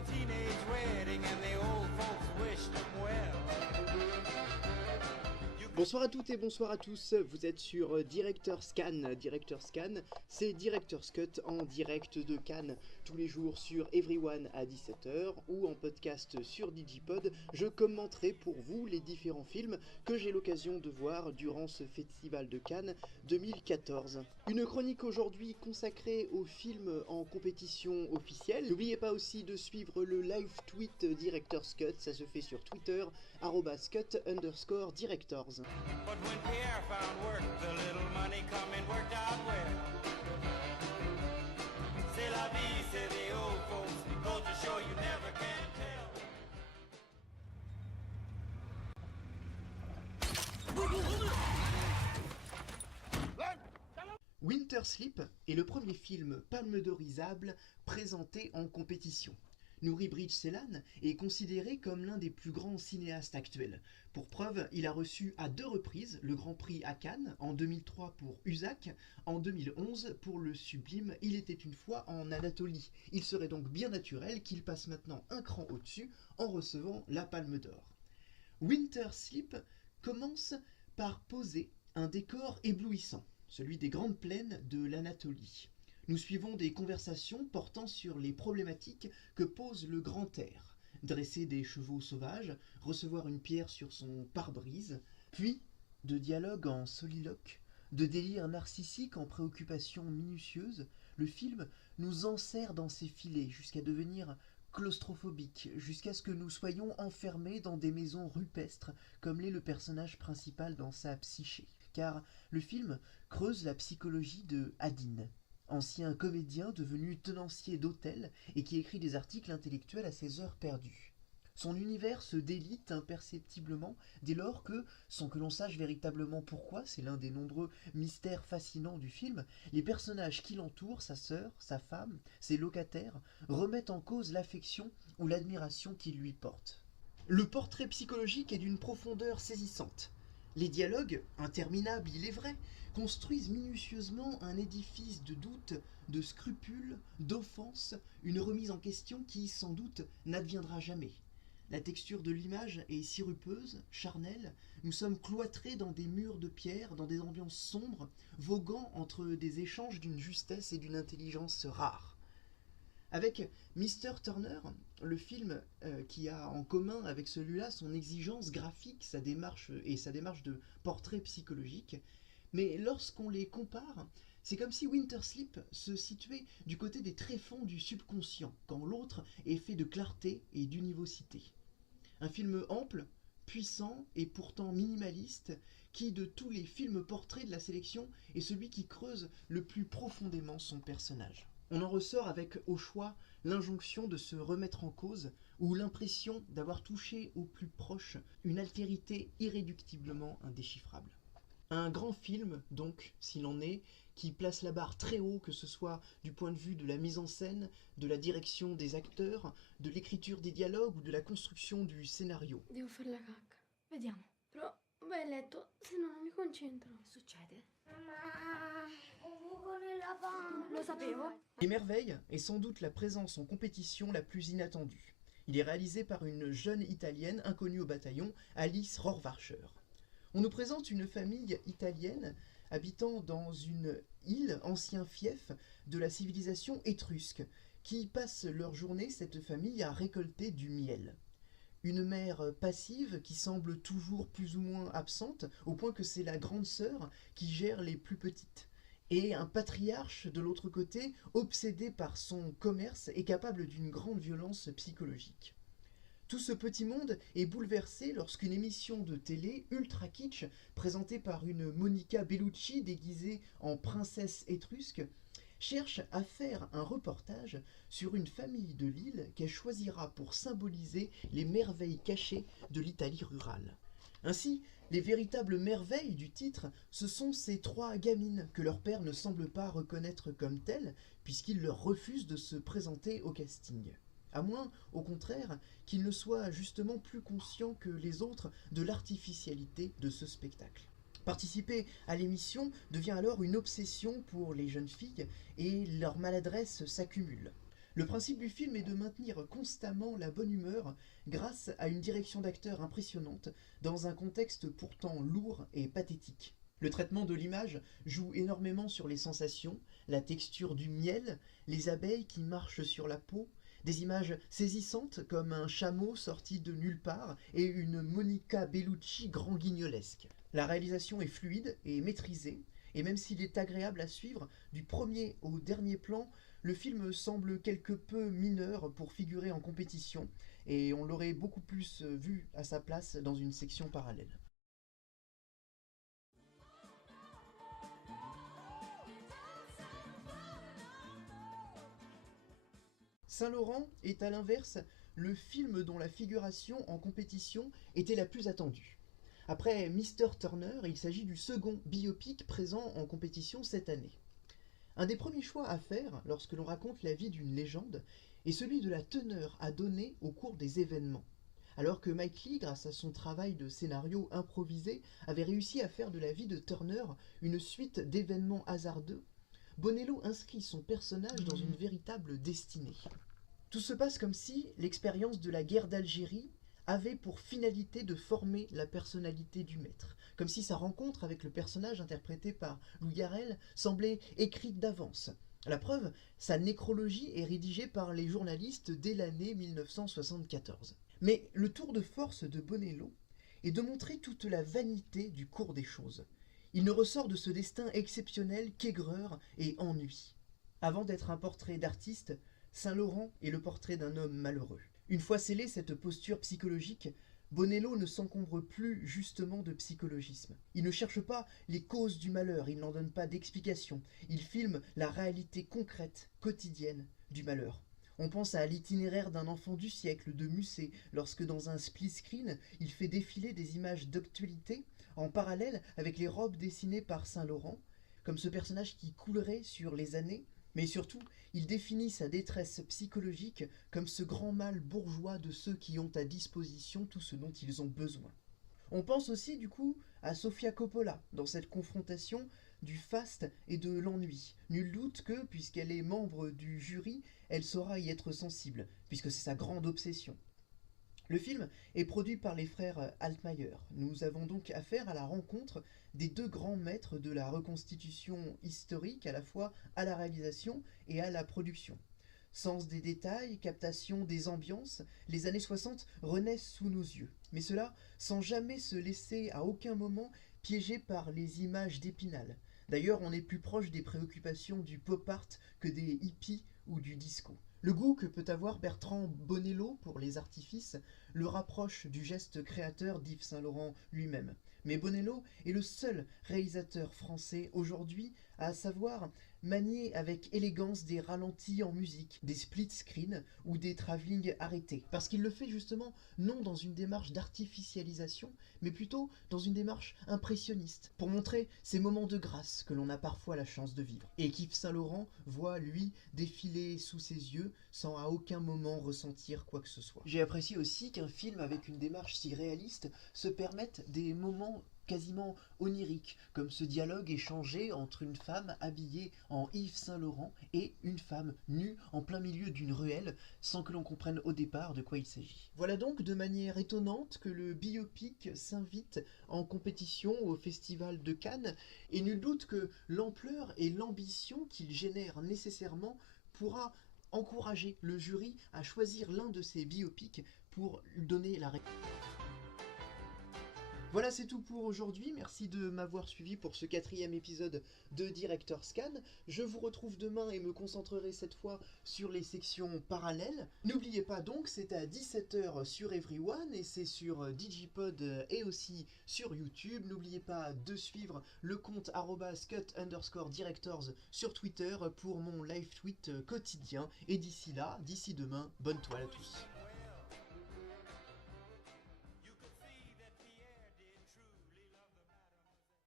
a teenage wedding and the old folks wished them well. Bonsoir à toutes et bonsoir à tous, vous êtes sur Director's Scan. Director's Scan, c'est Director's Cut en direct de Cannes, tous les jours sur Everyone à 17h ou en podcast sur Digipod. Je commenterai pour vous les différents films que j'ai l'occasion de voir durant ce festival de Cannes 2014. Une chronique aujourd'hui consacrée aux films en compétition officielle. N'oubliez pas aussi de suivre le live tweet Director's Cut, ça se fait sur Twitter, @cut_directors. But when Pierre found work, the little money coming worked out well. C'est la vie, say the old folks, goes to show you never can tell. Winter Sleep est le premier film Palme d'Orisable présenté en compétition. Nouri Bridge Ceylan est considéré comme l'un des plus grands cinéastes actuels. Pour preuve, il a reçu à 2 reprises le Grand Prix à Cannes, en 2003 pour Usak, en 2011 pour le sublime Il était une fois en Anatolie. Il serait donc bien naturel qu'il passe maintenant un cran au-dessus en recevant la Palme d'Or. Winter Sleep commence par poser un décor éblouissant, celui des grandes plaines de l'Anatolie. Nous suivons des conversations portant sur les problématiques que pose le grand air. Dresser des chevaux sauvages, recevoir une pierre sur son pare-brise, puis de dialogues en soliloque, de délires narcissiques en préoccupations minutieuses, le film nous enserre dans ses filets jusqu'à devenir claustrophobique, jusqu'à ce que nous soyons enfermés dans des maisons rupestres, comme l'est le personnage principal dans sa psyché. Car le film creuse la psychologie de Hadin, ancien comédien devenu tenancier d'hôtel et qui écrit des articles intellectuels à ses heures perdues. Son univers se délite imperceptiblement dès lors que, sans que l'on sache véritablement pourquoi, c'est l'un des nombreux mystères fascinants du film, les personnages qui l'entourent, sa sœur, sa femme, ses locataires, remettent en cause l'affection ou l'admiration qu'ils lui portent. Le portrait psychologique est d'une profondeur saisissante. Les dialogues, interminables il est vrai, construisent minutieusement un édifice de doutes, de scrupules, d'offenses, une remise en question qui, sans doute, n'adviendra jamais. La texture de l'image est sirupeuse, charnelle, nous sommes cloîtrés dans des murs de pierre, dans des ambiances sombres, voguant entre des échanges d'une justesse et d'une intelligence rares. Avec Mr. Turner, le film qui a en commun avec celui-là son exigence graphique, sa démarche de portrait psychologique, mais lorsqu'on les compare, c'est comme si Winter Sleep se situait du côté des tréfonds du subconscient, quand l'autre est fait de clarté et d'univocité. Un film ample, puissant et pourtant minimaliste, qui de tous les films portraits de la sélection est celui qui creuse le plus profondément son personnage. On en ressort avec, au choix, l'injonction de se remettre en cause ou l'impression d'avoir touché au plus proche une altérité irréductiblement indéchiffrable. Un grand film, donc, s'il en est, qui place la barre très haut, que ce soit du point de vue de la mise en scène, de la direction des acteurs, de l'écriture des dialogues ou de la construction du scénario. Devo fare la cacca. Vediamo. Però vai a letto, se no non mi concentro. Che succede? Mamma, un buco nella panna. Lo sapevo. Les Merveilles est sans doute la présence en compétition la plus inattendue. Il est réalisé par une jeune Italienne inconnue au bataillon, Alice Rohrwacher. On nous présente une famille italienne habitant dans une île, ancien fief de la civilisation étrusque, qui passe leur journée, cette famille, à récolter du miel. Une mère passive qui semble toujours plus ou moins absente, au point que c'est la grande sœur qui gère les plus petites. Et un patriarche de l'autre côté, obsédé par son commerce et capable d'une grande violence psychologique. Tout ce petit monde est bouleversé lorsqu'une émission de télé ultra kitsch, présentée par une Monica Bellucci déguisée en princesse étrusque, cherche à faire un reportage sur une famille de l'île qu'elle choisira pour symboliser les merveilles cachées de l'Italie rurale. Ainsi, les véritables merveilles du titre, ce sont ces 3 gamines que leur père ne semble pas reconnaître comme telles, puisqu'il leur refuse de se présenter au casting. À moins, au contraire, qu'ils ne soient justement plus conscients que les autres de l'artificialité de ce spectacle. Participer à l'émission devient alors une obsession pour les jeunes filles et leur maladresse s'accumule. Le principe du film est de maintenir constamment la bonne humeur grâce à une direction d'acteur impressionnante dans un contexte pourtant lourd et pathétique. Le traitement de l'image joue énormément sur les sensations, la texture du miel, les abeilles qui marchent sur la peau, des images saisissantes comme un chameau sorti de nulle part et une Monica Bellucci grand guignolesque. La réalisation est fluide et maîtrisée, et même s'il est agréable à suivre, du premier au dernier plan, le film semble quelque peu mineur pour figurer en compétition, et on l'aurait beaucoup plus vu à sa place dans une section parallèle. Saint-Laurent est à l'inverse le film dont la figuration en compétition était la plus attendue. Après Mr. Turner, il s'agit du second biopic présent en compétition cette année. Un des premiers choix à faire lorsque l'on raconte la vie d'une légende est celui de la teneur à donner au cours des événements. Alors que Mike Leigh, grâce à son travail de scénario improvisé, avait réussi à faire de la vie de Turner une suite d'événements hasardeux, Bonello inscrit son personnage dans une véritable destinée. Tout se passe comme si l'expérience de la guerre d'Algérie avait pour finalité de former la personnalité du maître, comme si sa rencontre avec le personnage interprété par Louis Garrel semblait écrite d'avance. La preuve, sa nécrologie est rédigée par les journalistes dès l'année 1974. Mais le tour de force de Bonello est de montrer toute la vanité du cours des choses. Il ne ressort de ce destin exceptionnel qu'aigreur et ennui. Avant d'être un portrait d'artiste, Saint-Laurent est le portrait d'un homme malheureux. Une fois scellée cette posture psychologique, Bonello ne s'encombre plus justement de psychologisme. Il ne cherche pas les causes du malheur, il n'en donne pas d'explication. Il filme la réalité concrète, quotidienne du malheur. On pense à l'itinéraire d'un enfant du siècle de Musset, lorsque dans un split screen, il fait défiler des images d'actualité en parallèle avec les robes dessinées par Saint-Laurent, comme ce personnage qui coulerait sur les années, mais surtout, il définit sa détresse psychologique comme ce grand mal bourgeois de ceux qui ont à disposition tout ce dont ils ont besoin. On pense aussi du coup à Sofia Coppola dans cette confrontation du faste et de l'ennui. Nul doute que, puisqu'elle est membre du jury, elle saura y être sensible, puisque c'est sa grande obsession. Le film est produit par les frères Altmaier. Nous avons donc affaire à la rencontre des deux grands maîtres de la reconstitution historique, à la fois à la réalisation et à la production. Sens des détails, captation des ambiances, les années 60 renaissent sous nos yeux. Mais cela sans jamais se laisser à aucun moment piéger par les images d'Épinal. D'ailleurs, on est plus proche des préoccupations du pop art que des hippies ou du disco. Le goût que peut avoir Bertrand Bonello pour les artifices le rapproche du geste créateur d'Yves Saint-Laurent lui-même. Mais Bonello est le seul réalisateur français aujourd'hui à savoir manier avec élégance des ralentis en musique, des split screens ou des travelling arrêtés. Parce qu'il le fait justement non dans une démarche d'artificialisation, mais plutôt dans une démarche impressionniste, pour montrer ces moments de grâce que l'on a parfois la chance de vivre. Et qu'Yves Saint-Laurent voit, lui, défiler sous ses yeux sans à aucun moment ressentir quoi que ce soit. J'ai apprécié aussi qu'un film avec une démarche si réaliste se permette des moments quasiment onirique, comme ce dialogue échangé entre une femme habillée en Yves Saint-Laurent et une femme nue en plein milieu d'une ruelle, sans que l'on comprenne au départ de quoi il s'agit. Voilà donc de manière étonnante que le biopic s'invite en compétition au Festival de Cannes, et nul doute que l'ampleur et l'ambition qu'il génère nécessairement pourra encourager le jury à choisir l'un de ces biopics pour lui donner la réponse. Voilà, c'est tout pour aujourd'hui. Merci de m'avoir suivi pour ce 4e épisode de Director's Scan. Je vous retrouve demain et me concentrerai cette fois sur les sections parallèles. N'oubliez pas donc, c'est à 17h sur Everyone et c'est sur Digipod et aussi sur YouTube. N'oubliez pas de suivre le compte @cut_directors sur Twitter pour mon live tweet quotidien. Et d'ici là, d'ici demain, bonne toile à tous.